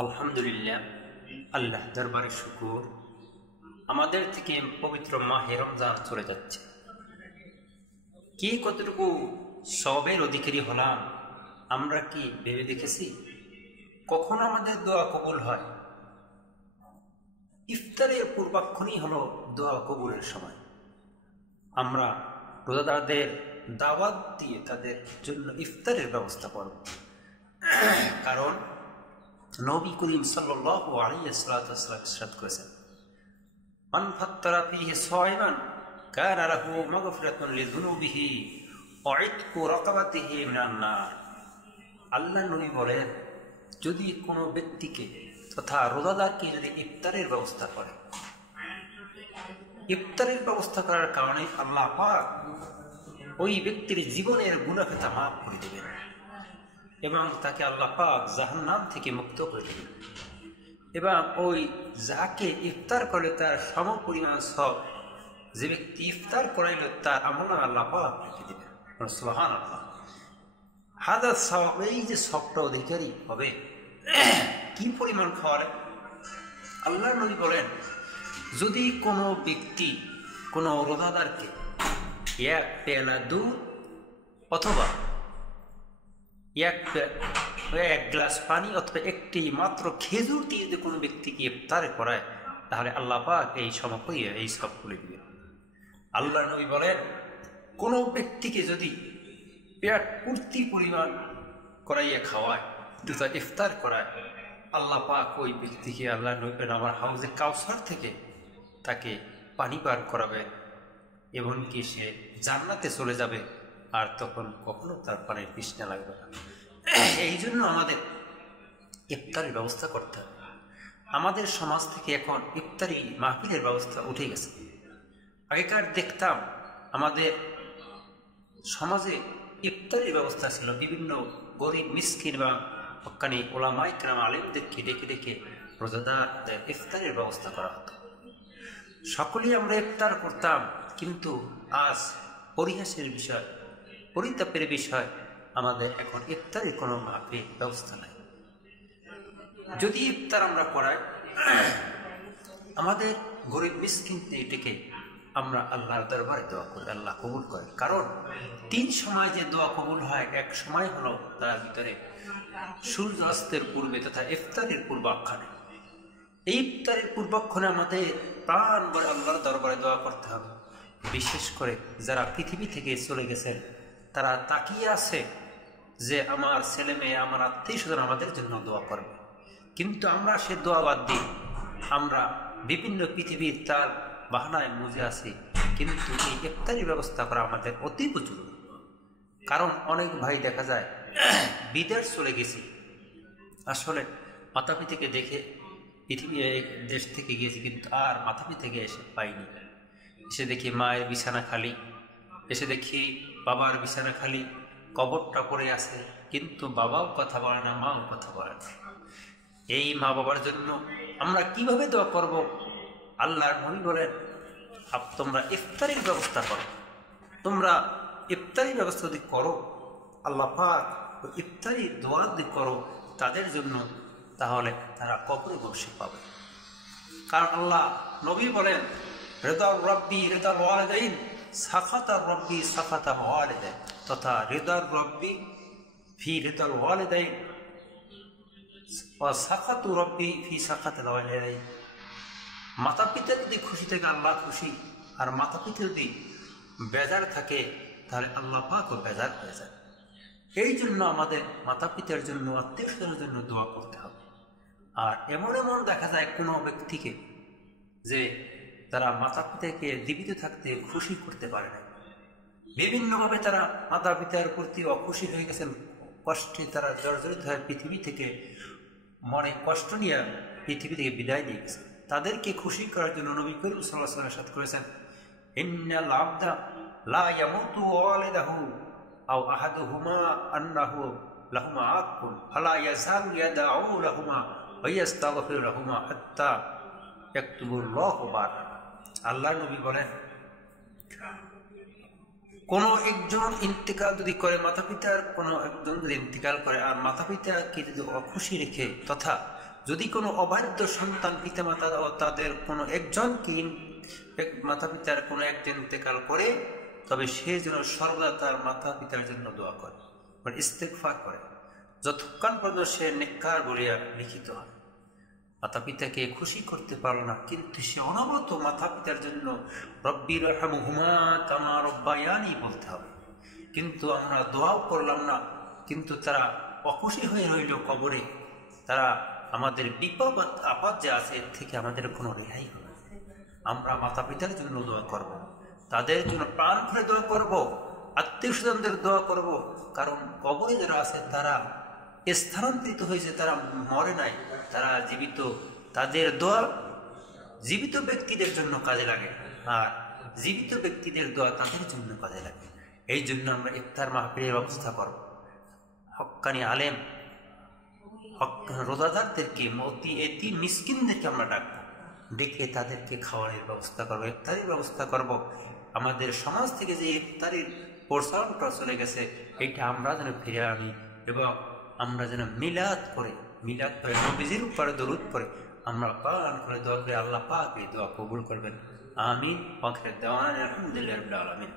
আলহামদুলিল্লাহ, আল্লাহ দরবারে শুকর। আমাদের থেকে পবিত্র মাহে রমজান চলে যাচ্ছে। কি কতটুকু সবের অধিকারী হলাম আমরা কি ভেবে দেখেছি? কখন আমাদের দোয়া কবুল হয়? ইফতারের পূর্বাক্ষণই হলো দোয়া কবুলের সময়। আমরা রোজাদারদের দাওয়াত দিয়ে তাদের জন্য ইফতারের ব্যবস্থা করব, কারণ নবী করিম সাল্লাল্লাহু আলাইহি ওয়াসাল্লাম ইরশাদ করেছেন, মান ফাত্তারা ফীহি সায়মান কানা লাহু মাগফিরাতুন লিযুনুবিহি ওয়া ইতকু রাকাবাতিহি মিনান নার। আল্লাহ নবী বলেন, যদি কোনো ব্যক্তিকে তথা রোজাদারকে যদি ইফতারের ব্যবস্থা করে, ইফতারের ব্যবস্থা করার কারণে আল্লাহ পাক ওই ব্যক্তির জীবনের গুনাহ খাতা মাফ করে দেবেন এবং তাকে আল্লাহ পাক জাহান্নাম থেকে মুক্ত করে দেবেন এবং ওই যাকে ইফতার করলে তার সমপরিমাণ সব যে ব্যক্তি ইফতার করাইল তার আমল আল্লাহ পাক রেখে দেবেন। সুবহানাল্লাহ। হাজার সওয়াব, এই যে সবটা অধিকারী হবে কি পরিমাণ খাওয়ালে? আল্লাহর নবী বলেন, যদি কোনো ব্যক্তি কোনো রোজাদারকে এক পেয়ালা দুধ অথবা এক গ্লাস পানি অথবা একটি মাত্র খেজুর দিয়ে যদি কোনো ব্যক্তিকে ইফতার করায়, তাহলে আল্লাহ পাক এই সমপরিমাণ এই সব বলে দিবেন। আল্লাহর নবী বলেন, কোনো ব্যক্তিকে যদি পেট পূর্তি পরিমাণ করাইয়া খাওয়ায়, দুটা ইফতার করায়, আল্লাহ পাক ওই ব্যক্তিকে আল্লাহ নবী আমার হাউজে কাউসার থেকে তাকে পানি পান করাবে এবং কি সে জান্নাতে চলে যাবে, আর তখন কখনো তার পানির তৃষ্ণা লাগবে না। এই জন্য আমাদের ইফতারের ব্যবস্থা করতে হবে। আমাদের সমাজ থেকে এখন ইফতারি মাহফিলের ব্যবস্থা উঠে গেছে। আগেকার দেখতাম আমাদের সমাজে ইফতারির ব্যবস্থা ছিল, বিভিন্ন গরিব মিসকিন বা হক্কানি ওলামা ইকরাম আলেমদেরকে ডেকে ডেকে রোজাদারদের ইফতারের ব্যবস্থা করা হতো। সকলেই আমরা ইফতার করতাম, কিন্তু আজ পরিহাসের বিষয়, পরিতাপের বিষয়, আমাদের এখন ইফতারের কোনো মাহফিল ব্যবস্থা নাই। যদি ইফতার আমরা করাই, আমাদের গরিব মিসকিনদের ডেকে আমরা আল্লাহর দরবারে দোয়া করি, আল্লাহ কবুল করে। কারণ 3 সময় যে দোয়া কবুল হয়, এক সময় হলো তার ভিতরে সূর্যাস্তের পূর্বে তথা ইফতারের পূর্বাক্ষণে। এই ইফতারের পূর্বাক্ষণে আমাদের প্রাণ ভরে আল্লাহর দরবারে দোয়া করতে হবে। বিশেষ করে যারা পৃথিবী থেকে চলে গেছেন, তারা তাকিয়ে আছে যে আমার ছেলে মেয়ে, আমার আত্মীয় স্বজন আমাদের জন্য দোয়া করবে, কিন্তু আমরা সে দোয়া বাদ দিই। আমরা বিভিন্ন পৃথিবীর তার বাহানায় মুজে আছি, কিন্তু এই ইফতারি ব্যবস্থা করা আমাদের অতি জরুরি। কারণ অনেক ভাই দেখা যায় বিদেশ চলে গেছি, আসলে মাতা পিতাকে দেখে পৃথিবী দেশ থেকে গিয়েছি, কিন্তু আর মাতা পিতাকে এসে পাইনি। এসে দেখি মায়ের বিছানা খালি, এসে দেখি বাবার বিছানা খালি, কবরটা পড়ে আছে, কিন্তু বাবাও কথা বলে না, মাও কথা বলে না। এই মা বাবার জন্য আমরা কিভাবে দোয়া করব? আল্লাহর নবী বলেন, তোমরা ইফতারির ব্যবস্থা করো। তোমরা ইফতারি ব্যবস্থা যদি করো, আল্লাহ পাক ইফতারি দোয়া যদি করো তাদের জন্য, তাহলে তারা কবরে বসে পাবে। কারণ আল্লাহ নবী বলেন, রিদার রব্বি রিদার ওয়ালিদাইন, সাখাতার রব্বি সাখাতা ওয়ালিদাইন, তথা রিদার রব্বি ফি রিদার ওয়ালিদাইন ওয়া সাখাতু রব্বি ফি সাখাতিল ওয়ালিদাইন। মাতা পিতা যদি খুশি থাকে আল্লাহ খুশি, আর মাতা পিতা যদি বেজার থাকে তাহলে আল্লাহ পাকও বেজার হয়ে যায়। এই জন্য আমাদের মাতা পিতার জন্য, আত্মীয় স্বজনের জন্য দোয়া করতে হবে। আর এমন এমন দেখা যায় কোনো ব্যক্তিকে যে তারা মাতা পিতাকে জীবিত থাকতে খুশি করতে পারে না, বিভিন্নভাবে তারা মাতা পিতার প্রতি অখুশি হয়ে গেছেন, কষ্টে তারা জর্জরিত হয়ে পৃথিবী থেকে মনে কষ্ট নিয়ে পৃথিবী থেকে বিদায় নিয়ে গেছে। তাদেরকে খুশি করার জন্য নবী করিম সাল্লাল্লাহু আলাইহি ওয়াসাল্লাম সাথে করেছেন, ইন্নাল আবদা লা ইয়ামুতু ওয়ালিদাহু আও আহাদুহুমা আন্নাহু লাহুমা আকুন ফালা ইয়াজালু ইয়াদউ লাহুমা ওয়া ইয়াস্তাগফিরু লাহুমা হাত্তা ইয়াকতুবুল্লাহু বার। আল্লাহর নবী বলেন, কোনো একজন ইন্তেকাল যদি করে, মাতা পিতার কোনো একজন যদি ইন্তেকাল করে, আর মাতা পিতাকে যদি অখুশি রেখে তথা যদি কোনো অবাধ্য সন্তান পিতামাতা ও তাদের কোনো একজনকে মাতা পিতার কোনো একজন ইন্তেকাল করে, তবে সে যেন সর্বদা তার মাতা পিতার জন্য দোয়া করে, মানে ইস্তেগফার করে, যতক্ষণ পর্যন্ত সে নেককার বলিয়া লিখিত হয়। মাতা পিতাকে খুশি করতে পারল না, কিন্তু সে অনবরত মাতা পিতার জন্য রব্বি রহমহুমা কামা রব্বায়ানি বলতে হবে। কিন্তু আমরা দোয়াও করলাম না, কিন্তু তারা অখুশি হয়ে রইল কবরে। তারা আমাদের বিপদ আপদ যে আছে এর থেকে আমাদের কোনো রেহাই হবে। আমরা মাতা পিতার জন্য দোয়া করব, তাদের জন্য প্রাণ খুলে দোয়া করব, আত্মীয় স্বজনদের দোয়া করব, কারণ কবরে যারা আছে তারা স্থানান্তরিত হয়েছে, তারা মরে নাই, তারা জীবিত। তাদের দোয়া জীবিত ব্যক্তিদের জন্য কাজে লাগে, আর জীবিত ব্যক্তিদের দোয়া তাদের জন্য কাজে লাগে। এই জন্য আমরা ইফতার মাহফিলের ব্যবস্থা করব, হক্কানি আলেম রোজাদারদেরকে, এতিম মিসকিনদেরকে আমরা ডাকবো, ডেকে তাদেরকে খাওয়ানোর ব্যবস্থা করবো, ইফতারির ব্যবস্থা করব। আমাদের সমাজ থেকে যে ইফতারির প্রচলনটা চলে গেছে, এটা আমরা যেন ফিরে আনি, এবং আমরা যেন মিলাদ করে নবীজির উপরে দরুদ পড়ে আমরা পালন করে দোয়া করে আল্লাহ পাক এই দোয়া কবুল করবেন। আমিন। আলহামদুলিল্লাহ রাব্বিল আলামিন।